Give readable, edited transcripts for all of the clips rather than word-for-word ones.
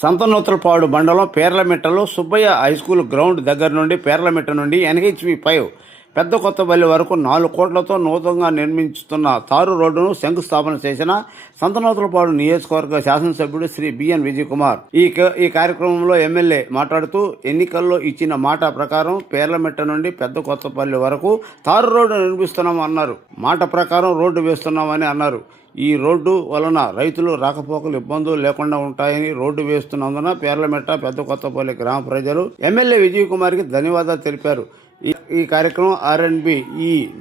సంతనూతలపాడు మండలం పేర్లమిట్టలో Subbaiah high school ground దగ్గర నుండి పేర్లమిట్ట నుండి NHV5 పెద్ద కొత్తపల్లి వరకు 4 కోట్లతో నూతనంగా నిర్మించుతున్న తారు రోడ్డును శంకుస్థాపన చేసిన సంతనూతలపాడు నియోజకవర్గ శాసనసభ్యుడు శ్రీ బిఎన్ విజయ్ కుమార్. ఈ కార్యక్రమంలో ఎమ్మెల్యే మాట్లాడుతూ ఎన్నికల్లో ఇచ్చిన మాట ప్రకారం పేర్లమిట్ట నుండి పెద్ద కొత్తపల్లి వరకు తారు రోడ్డు నిర్మిస్తున్నామని అన్నారు. మాట ప్రకారం రోడ్డు వేస్తున్నామని అన్నారు. ఈ రోడ్డు వలన రైతులు రాకపోకలు ఇబ్బందులు లేకుండా ఉంటాయని రోడ్డు వేస్తున్నందున పేర్లమిట్ట పెద్ద కొత్తపల్లి గ్రామ ప్రజలు ఎమ్మెల్యే విజయ్ కుమార్కి ధన్యవాదాలు తెలిపారు. ఈ కార్యక్రమం RNB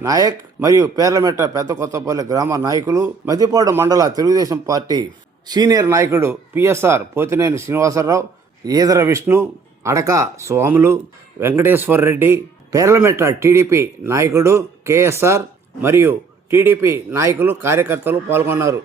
నాయక్ మరియు పేర్లమిట్ట పెద్ద కొత్తపల్లి గ్రామ నాయకులు, మధ్యపాడు మండల తెలుగుదేశం పార్టీ సీనియర్ నాయకుడు PSR పోతినేని శ్రీనివాసరావు, ఈదర విష్ణు, అడక స్వాములు, వెంకటేశ్వర రెడ్డి, పేర్లమిట్ట TDP నాయకుడు KSR మరియు TDP నాయకులు, కార్యకర్తలు పాల్గొన్నారు.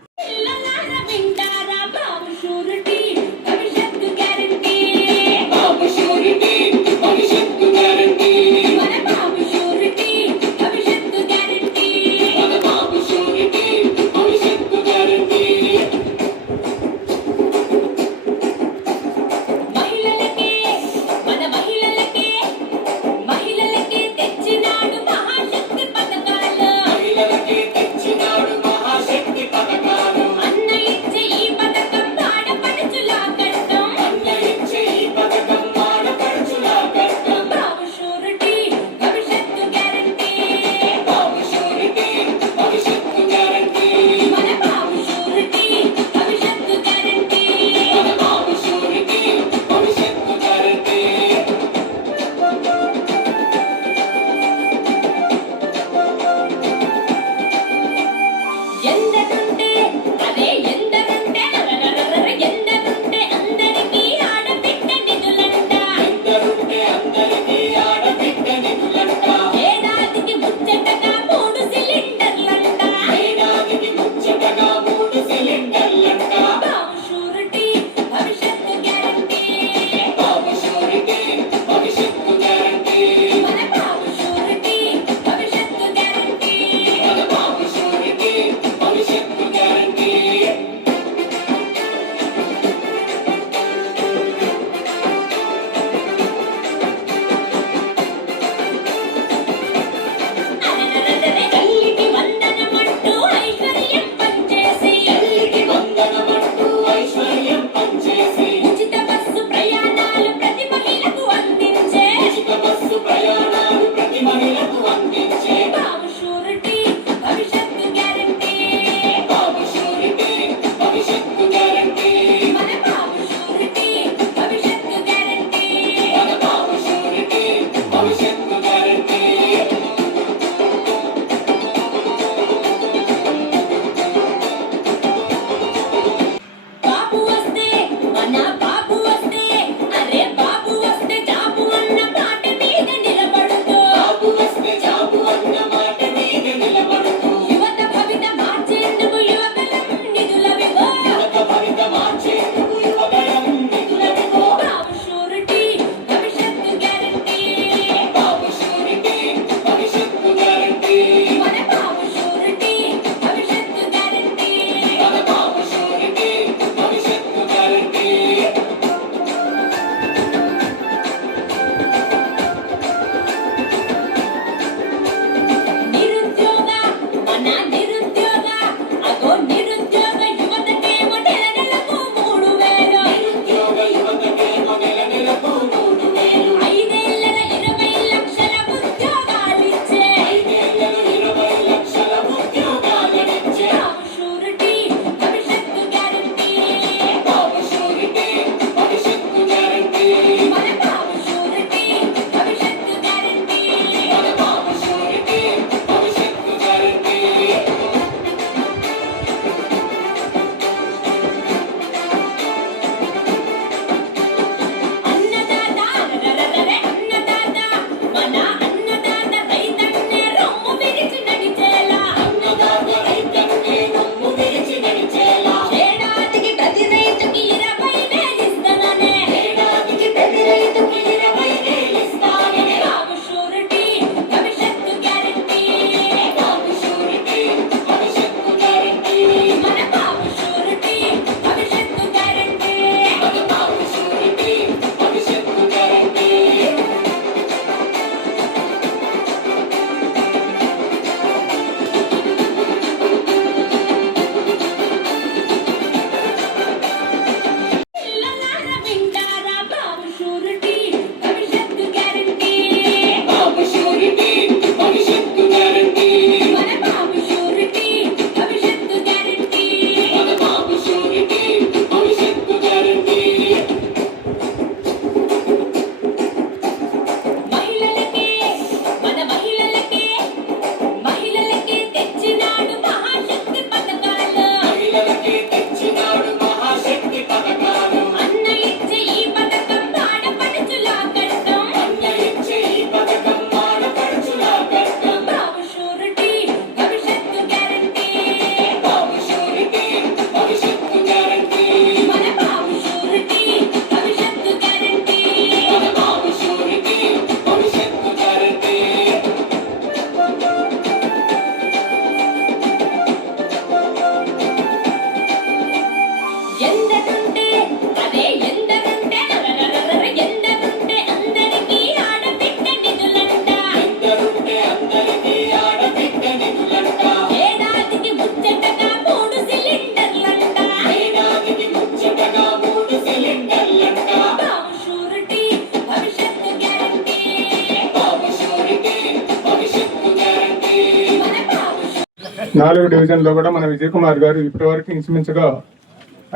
4 డివిజన్లో కూడా మన విజయ్ కుమార్ గారు ఇప్పటివరకు ఇంచుమించుగా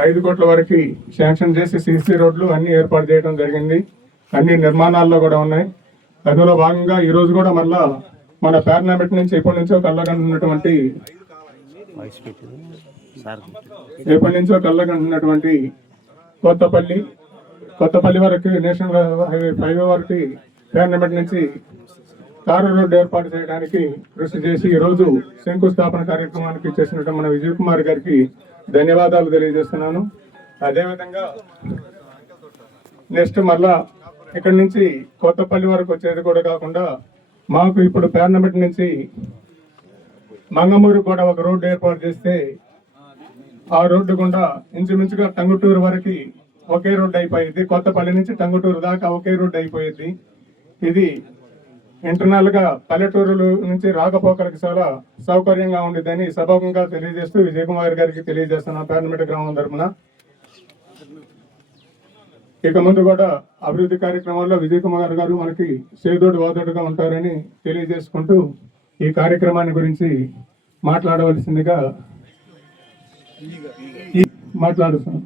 5 కోట్ల వరకు శాంక్షన్ చేసి సీసీ రోడ్లు అన్ని ఏర్పాటు చేయడం జరిగింది. అన్ని నిర్మాణాల్లో కూడా ఉన్నాయి. అందులో భాగంగా ఈ రోజు కూడా మళ్ళా మన పార్లమెంట్ నుంచి ఎప్పటి నుంచో కళ్ళగంటున్నటువంటి కొత్తపల్లి వరకు నేషనల్ హైవే 5 వరకు పార్లమెంట్ నుంచి తారు రోడ్డు ఏర్పాటు చేయడానికి కృషి చేసి ఈ రోజు శంకుస్థాపన కార్యక్రమానికి చేసినటువంటి మన విజయ్ కుమార్ గారికి ధన్యవాదాలు తెలియజేస్తున్నాను. అదేవిధంగా నెక్స్ట్ మళ్ళా ఇక్కడి నుంచి కొత్తపల్లి వరకు వచ్చేది కూడా కాకుండా మాకు ఇప్పుడు పార్లమెంట్ నుంచి మంగమూరు కూడా ఒక రోడ్డు ఏర్పాటు చేస్తే ఆ రోడ్డు గుండా ఇంచుమించుగా టంగుటూరు వరకు ఒకే రోడ్డు అయిపోయింది. కొత్తపల్లి నుంచి టంగుటూరు దాకా ఒకే రోడ్డు అయిపోయింది. ఇది ఇంటర్నల్ గా పల్లెటూరుల నుంచి రాకపోకలకు చాలా సౌకర్యంగా ఉండేదని సభాముఖంగా తెలియజేస్తూ విజయ్ కుమార్ గారికి తెలియజేస్తున్నాను పార్లమెంట్ గ్రామం తరఫున. ఇక ముందు కూడా అభివృద్ధి కార్యక్రమాల్లో విజయ్ కుమార్ గారు మనకి చేదోడు వాదోడుగా ఉంటారని తెలియజేసుకుంటూ ఈ కార్యక్రమాన్ని గురించి మాట్లాడవలసిందిగా మాట్లాడుతున్నాను.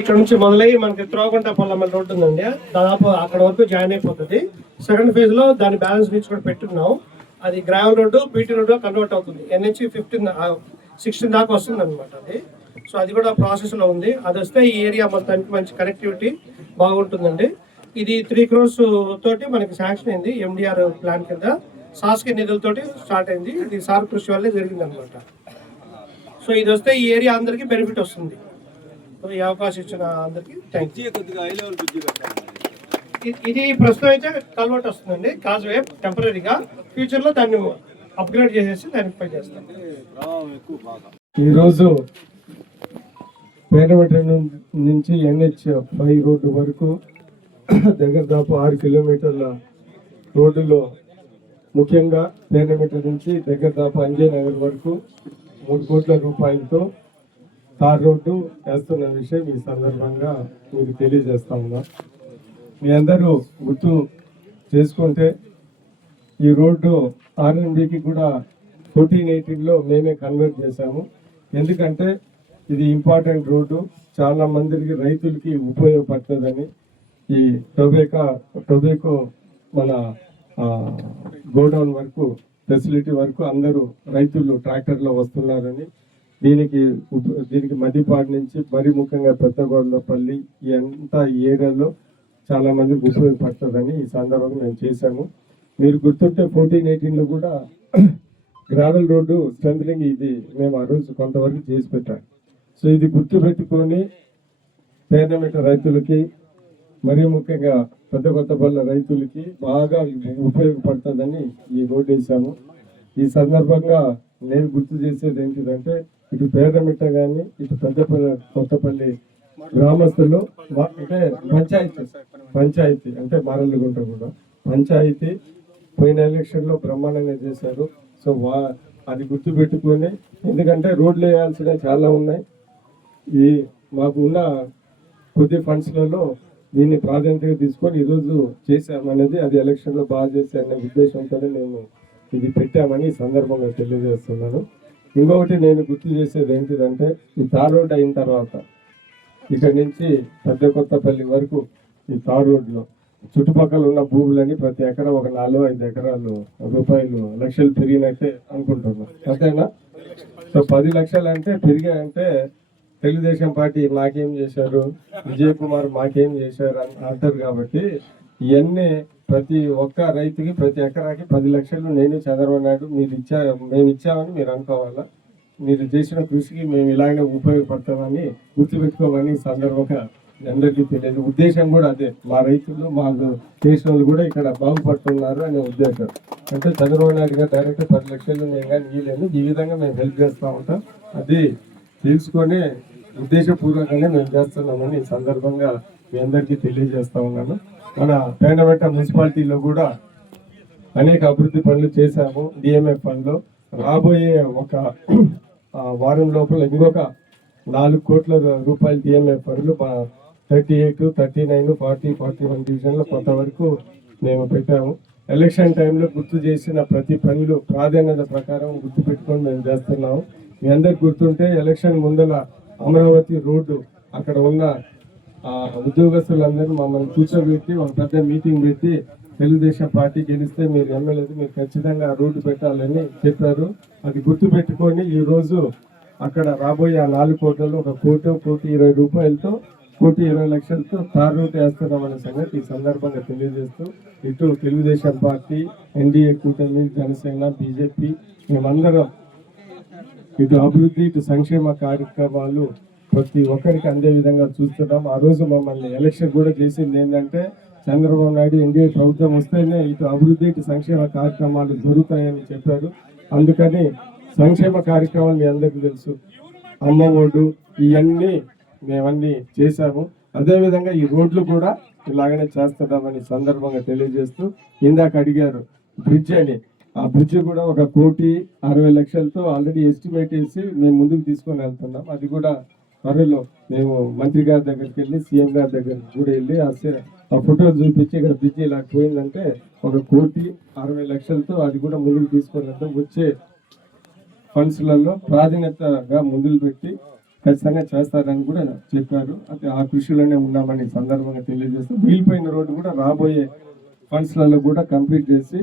ఇక్కడ నుంచి మొదలయ్యి మనకి త్రోగంట పొల్లమ్మ రోడ్డు ఉందండి, దాదాపు అక్కడ వరకు జాయిన్ అయిపోతుంది. సెకండ్ ఫేజ్ లో దాని బ్యాలెన్స్ బీచ్ కూడా పెట్టున్నాం. అది gravel road BT road convert అవుతుంది. NH 16 దాకా వస్తుంది అనమాట అది. సో అది కూడా ప్రాసెస్ లో ఉంది. అది వస్తే ఈ ఏరియా మొత్తానికి మంచి కనెక్టివిటీ బాగుంటుందండి. ఇది 3 crores తోటి మనకి శాంక్షన్ అయింది. MDR ప్లాన్ కింద సాస్కి నిధులతోటి స్టార్ట్ అయింది. ఇది సార్ కృషి వల్లే జరిగింది అనమాట. సో ఇది వస్తే ఈ ఏరియా అందరికి బెనిఫిట్ వస్తుంది. ఈ అవకాశం ఇచ్చిన అందరికి థ్యాంక్ యూ. ఇది ప్రస్తుతం అయితే కన్వర్ట్ వస్తుందండి కాజ్వే టెంపరీగా. ఫ్యూచర్ లో దాన్ని అప్గ్రేడ్ చేసేసి దాన్ని పై చేస్తాం. ఈరోజు పేరవెట నుంచి NH 5 రోడ్డు వరకు దగ్గర దాపు 6 కిలోమీటర్ల రోడ్డులో ముఖ్యంగా పేరవెట నుంచి దగ్గర దాపు అంజయ్ నగర్ వరకు 3 కోట్ల రూపాయలతో తార్ రోడ్డు వేస్తున్న విషయం ఈ సందర్భంగా మీకు తెలియజేస్తా ఉన్నా. మీ అందరూ గుర్తు చేసుకుంటే ఈ రోడ్డు RNBకి కూడా 1418లో మేమే కన్వర్ట్ చేశాము. ఎందుకంటే ఇది ఇంపార్టెంట్ రోడ్డు, చాలా మందికి రైతులకి ఉపయోగపడుతుందని. ఈ టొబాకో మన గోడౌన్ వరకు ఫెసిలిటీ వరకు అందరూ రైతులు ట్రాక్టర్లో వస్తున్నారని, దీనికి మధ్యపాటి నుంచి మరీ ముఖ్యంగా పెద్దగోడలపల్లి ఎంత ఏరియాలో చాలా మందికి ఉపయోగపడుతుందని ఈ సందర్భంగా మేము చేశాము. మీరు గుర్తుంటే 1418లో కూడా గ్రావెల్ రోడ్డు స్ట్రెంథనింగ్ ఇది మేము ఆ రోజు కొంతవరకు చేసి పెట్టాం. సో ఇది గుర్తుపెట్టుకొని పేదమిట రైతులకి మరీ ముఖ్యంగా కొత్తపల్లి రైతులకి బాగా ఉపయోగపడుతుందని ఈ రోడ్డు వేసాము. ఈ సందర్భంగా నేను గుర్తు చేసేది ఏంటిదంటే, ఇటు పేదమిట్ట కానీ ఇటు కొత్తపల్లి గ్రామస్తులు అంటే పంచాయతీ అంటే మారల్లిగుంట కూడా పంచాయతీ పోయిన ఎలక్షన్లో బ్రహ్మాండంగా చేశారు. సో అది గుర్తు పెట్టుకొని, ఎందుకంటే రోడ్లు వేయాల్సినవి చాలా ఉన్నాయి. ఈ మాకు ఉన్న కొద్ది ఫండ్స్లలో దీన్ని ప్రాధాన్యతగా తీసుకొని ఈరోజు చేశామనేది, అది ఎలక్షన్లో బాగా చేసే అనే ఉద్దేశంతో మేము ఇది పెట్టామని ఈ సందర్భంగా తెలియజేస్తున్నాను. ఇంకొకటి నేను గుర్తు చేసేది ఏంటిదంటే, ఈ తార్ రోడ్ అయిన తర్వాత ఇక్కడి నుంచి కొత్తపల్లి వరకు ఈ తార్ రోడ్లో చుట్టుపక్కల ఉన్న భూములని ప్రతి ఎకరా ఒక 4-5 ఎకరాలు రూపాయలు లక్షలు పెరిగినట్టే అనుకుంటున్నాం. అంతేనా? సో 10 లక్షలు అంటే పెరిగాయంటే తెలుగుదేశం పార్టీ మాకేం చేశారు, విజయ్ కుమార్ మాకేం చేశారు అని అంటారు. కాబట్టి ఇవన్నీ ప్రతి ఒక్క రైతుకి ప్రతి ఎకరాకి 10 లక్షలు నేను చంద్రబాబు నాయుడు మేము ఇచ్చామని మీరు అనుకోవాలా. మీరు చేసిన కృషికి మేము ఇలాగే ఉపయోగపడతామని గుర్తుపెట్టుకోమని సందర్భంగా అందరికీ తెలియదు. ఉద్దేశం కూడా అదే, మా రైతులు మాకు చేసిన వాళ్ళు కూడా ఇక్కడ బాగుపడుతున్నారు అనే ఉద్దేశం. అంటే చంద్రబాబు నాయుడు గారు డైరెక్ట్ 10 లక్షలు నేను కానీ ఇవ్వలేదు, ఈ విధంగా మేము హెల్ప్ చేస్తూ ఉంటాం. అది తెలుసుకొని ఉద్దేశపూర్వకంగా మేము చేస్తున్నామని ఈ సందర్భంగా మీ అందరికీ తెలియజేస్తా ఉన్నాను. మన పేనవెట్ట మున్సిపాలిటీలో కూడా అనేక అభివృద్ధి పనులు చేశాము. DMF ఫండ్లో రాబోయే ఒక వారం లోపల ఇంకొక 4 కోట్ల రూపాయలు DMF పనులు 38, 39, 40, 41 డివిజన్లో కొంతవరకు మేము పెట్టాము. ఎలక్షన్ టైంలో గుర్తు చేసిన ప్రతి పనులు ప్రాధాన్యత ప్రకారం గుర్తు పెట్టుకొని మేము చేస్తున్నాము. మీ అందరికి గుర్తుంటే ఎలక్షన్ ముందల అమరావతి రోడ్డు అక్కడ ఉన్న ఉద్యోగస్తులందరూ మమ్మల్ని కూర్చోబెట్టి ఒక పెద్ద మీటింగ్ పెట్టి తెలుగుదేశం పార్టీ గెలిస్తే మీరు ఎమ్మెల్యేలు మీరు ఖచ్చితంగా ఆ రోడ్డు పెట్టాలని చెప్పారు. అది గుర్తు పెట్టుకొని ఈ రోజు అక్కడ రాబోయే ఆ 4 కోట్లలో 1,20,20 రూపాయలతో 1,20,00,000తో తార్ రోడ్డు వేస్తున్నామనే సంగతి ఈ సందర్భంగా తెలియజేస్తూ ఇటు తెలుగుదేశం పార్టీ, ఎన్డీఏ కూటమి, జనసేన, బీజేపీ మేమందరం ఇటు అభివృద్ధి ఇటు సంక్షేమ కార్యక్రమాలు ప్రతి ఒక్కరికి అందే విధంగా చూస్తున్నాం. ఆ రోజు మమ్మల్ని ఎలక్షన్ కూడా చేసింది ఏంటంటే చంద్రబాబు నాయుడు ఎన్డీఏ ప్రభుత్వం వస్తేనే ఇటు అభివృద్ధి ఇటు సంక్షేమ కార్యక్రమాలు జరుగుతాయని చెప్పారు. అందుకని సంక్షేమ కార్యక్రమాలు మీ అందరికీ తెలుసు, అమ్మ ఒడు ఇవన్నీ మేమన్నీ చేశాము. అదేవిధంగా ఈ రోడ్లు కూడా ఇలాగనే చేస్తున్నామని సందర్భంగా తెలియజేస్తూ ఇందాక అడిగారు బ్రిడ్జ్ అని, ఆ బ్రిడ్జ్ కూడా 1,60,00,000తో ఆల్రెడీ ఎస్టిమేట్ వేసి మేము ముందుకు తీసుకొని వెళ్తున్నాం. అది కూడా త్వరలో మేము మంత్రి గారి దగ్గరికి వెళ్ళి సీఎం గారి దగ్గరికి కూడా వెళ్ళి ఆ ఫోటో చూపించి ఇక్కడ బ్రిడ్జ్ ఇలా పోయిందంటే 1,60,00,000తో అది కూడా ముందుకు తీసుకొని వెళ్తాం. వచ్చే ఫండ్స్లలో ప్రాధాన్యతగా ముందుకు పెట్టి ఖచ్చితంగా చేస్తారని కూడా చెప్పారు. అది ఆ కృషిలోనే ఉన్నామని సందర్భంగా తెలియజేస్తూ మిగిలిపోయిన రోడ్డు కూడా రాబోయే ఫండ్స్లలో కూడా కంప్లీట్ చేసి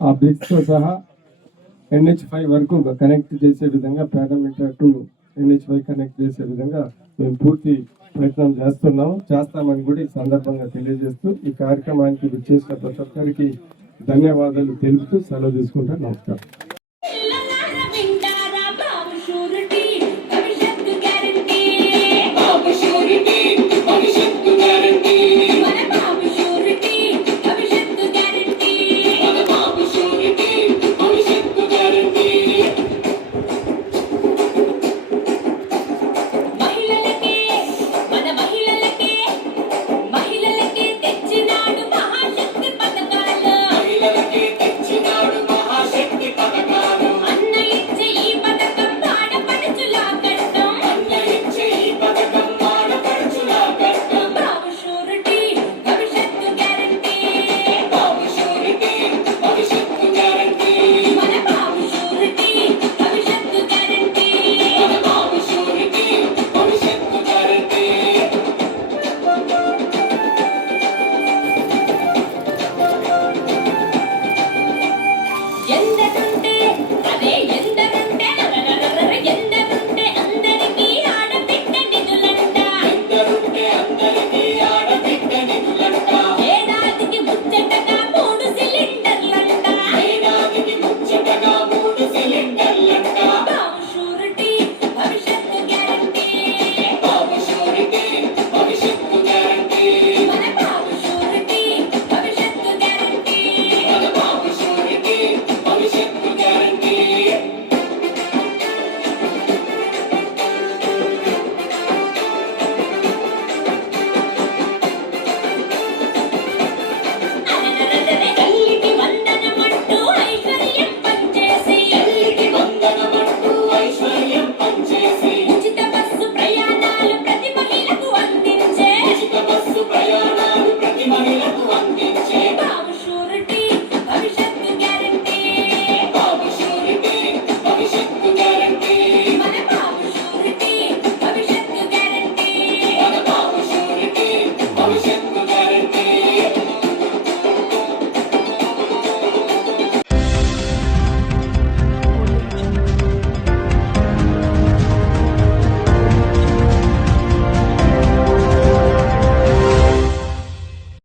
ఆ బ్రిడ్జ్తో సహా NH5 వరకు కనెక్ట్ చేసే విధంగా పారామీటర్ టు NH5 కనెక్ట్ చేసే విధంగా మేము పూర్తి ప్రయత్నం చేస్తామని కూడా ఈ సందర్భంగా తెలియజేస్తూ ఈ కార్యక్రమానికి విచ్చేసిన ప్రతి ఒక్కరికి ధన్యవాదాలు తెలుపుతూ సెలవు తీసుకుంటాను. నమస్కారం.